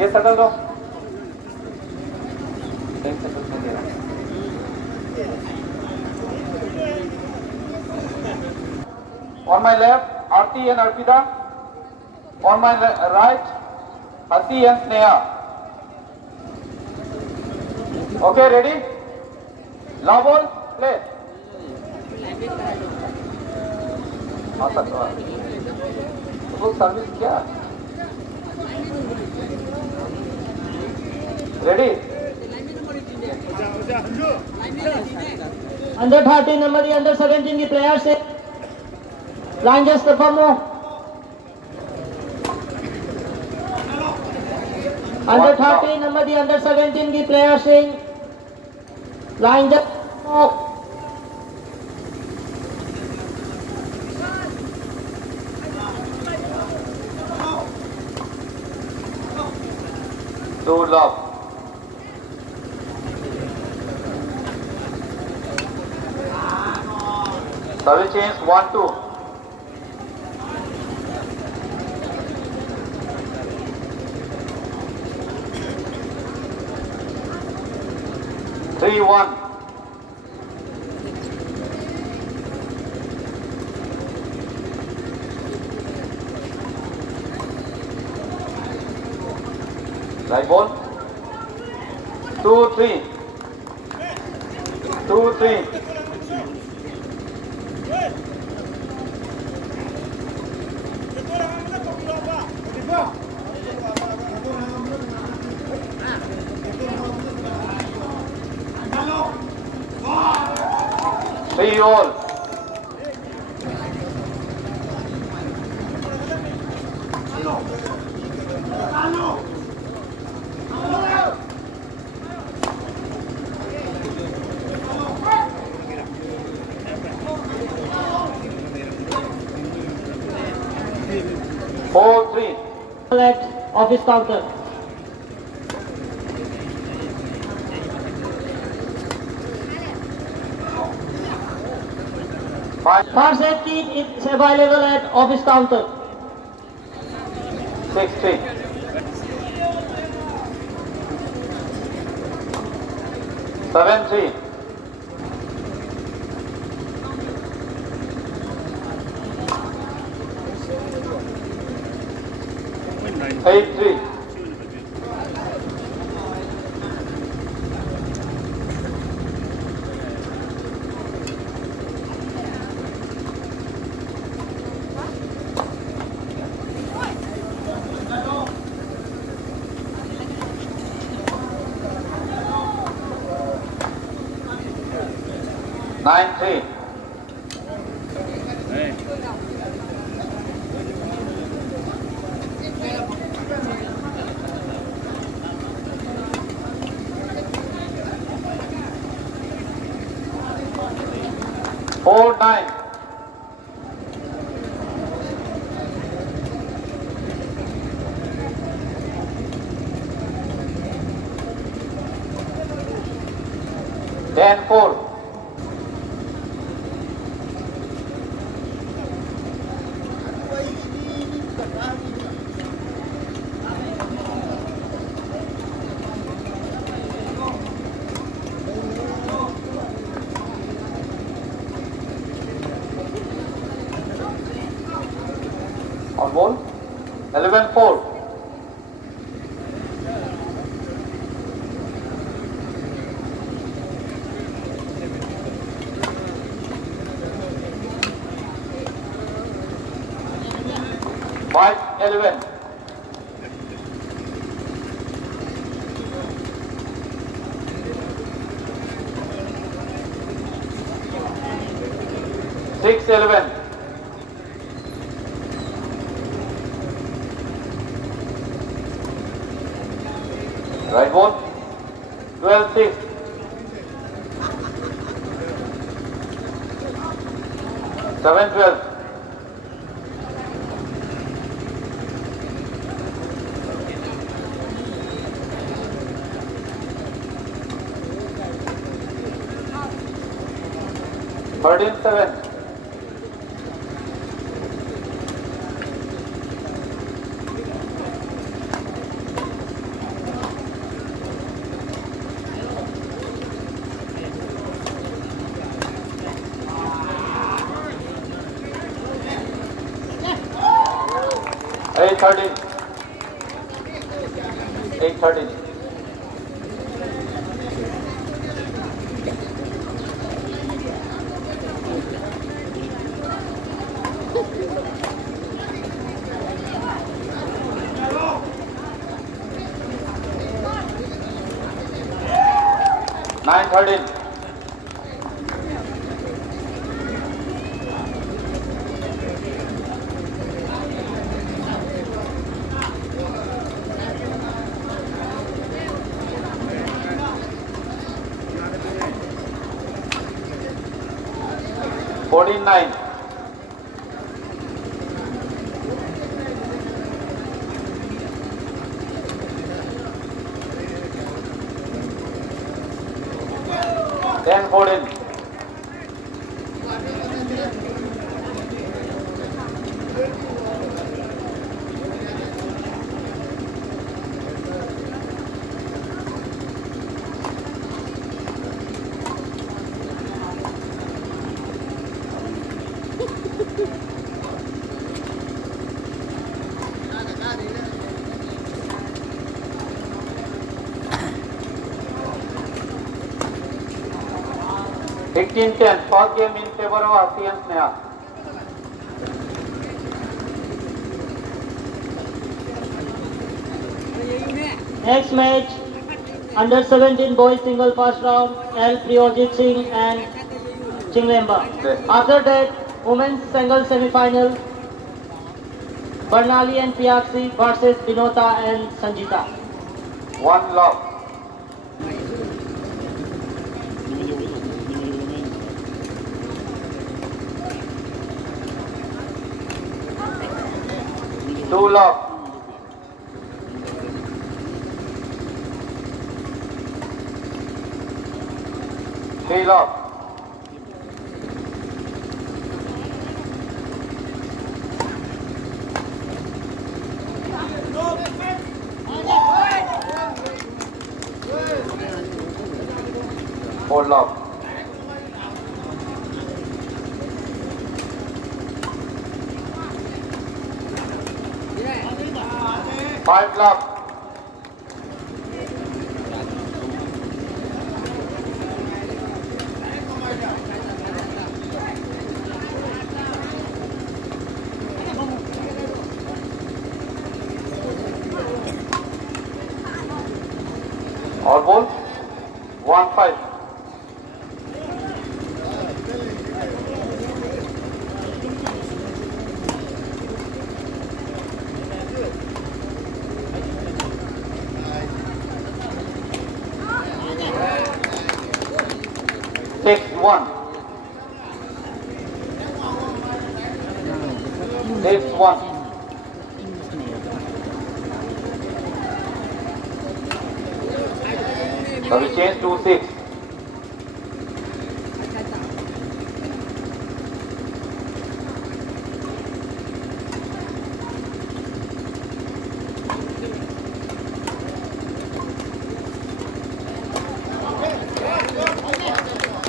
ये शटल दो, एक शटल में दे रहा हूँ। On my left, Aarti and Arpita. On my right, Hasi and Sneha. Okay, ready? Now ball, play. हाँ सर, वो सर्विस क्या? Ready? Under 13 number the under 17 की players से line just perform हो. Under 13 number the under 17 की players से line just हो. Two love. Service change 1-2. Three one. Right ball. 2-3. 2-3. Three all. Four three. At office counter. Fire safety is available at office counter. 6-3. 7-3. 8-3. 9-3. 4-9. 10-4. 11-4. 5-11. 6-11. 12-6. 7-12. 13-7. 14-6. 8-13. 8-13. Nine 13. Fourteen 9. Ten 14. Fifteen 10. First game in favor of ASEAN Sneha. Next match, under 17 boys single first round, L. Priyojit Singh and Chinglemba. Okay. After that, women's single semi-final, Barnali and Piaxi versus Binota and Sanjita. One love. Two love. Three love. Four love. Five love. All ball. 1-5. Six 1. 6-1. So we change to 6.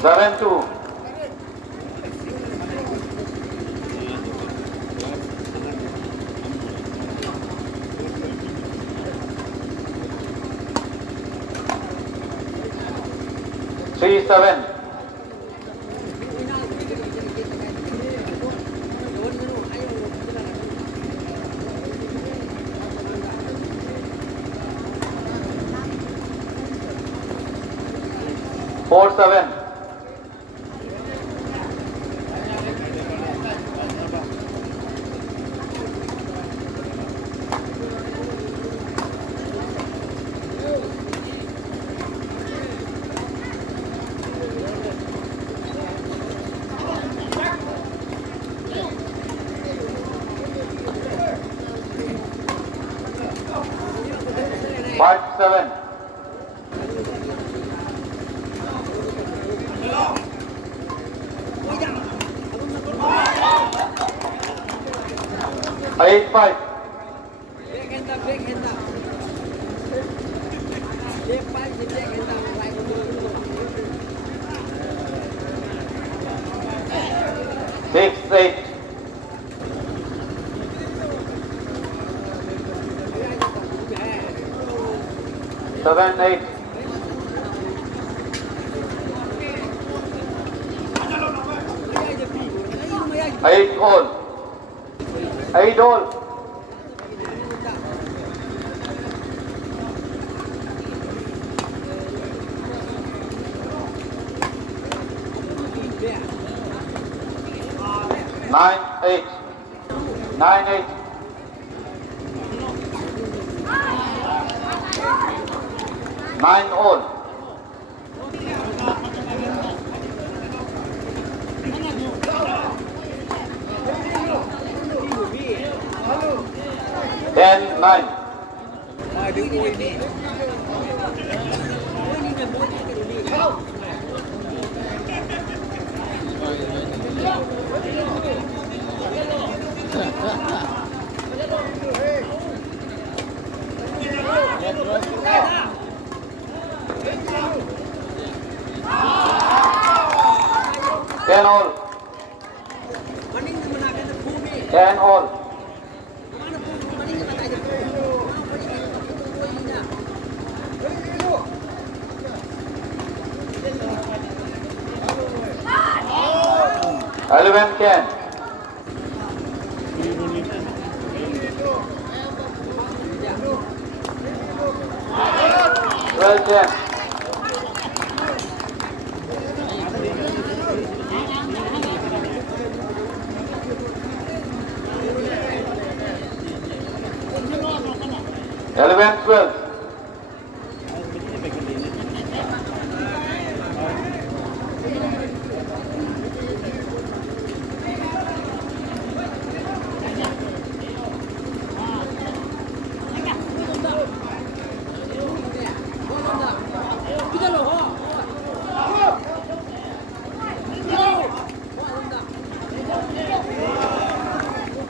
Seven 2. Three 7. Four 7. Five 7. 8-5. 6-8. 7-8. 8-all. 8-all. 9-8. 9-8. 9-all. 10-9. 10-all. 10-all. 11-10. 12-10. 11-12.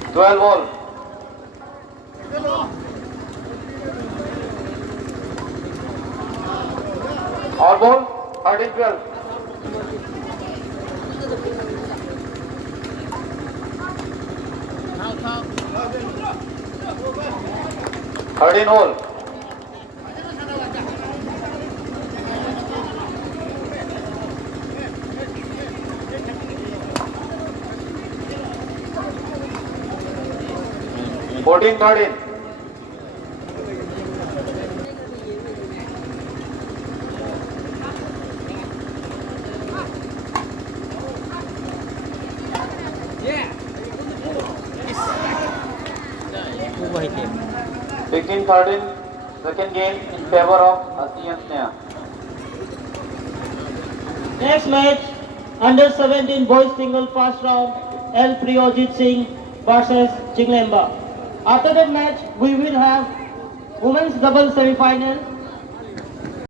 12-all. 13-12. 13-all. 14-13. 16-13. Second game in favor of ASEAN Sneha. Next match, under 17 boys single first round, L. Priyojit Singh versus Chinglemba. After that match, we will have women's double semi-final,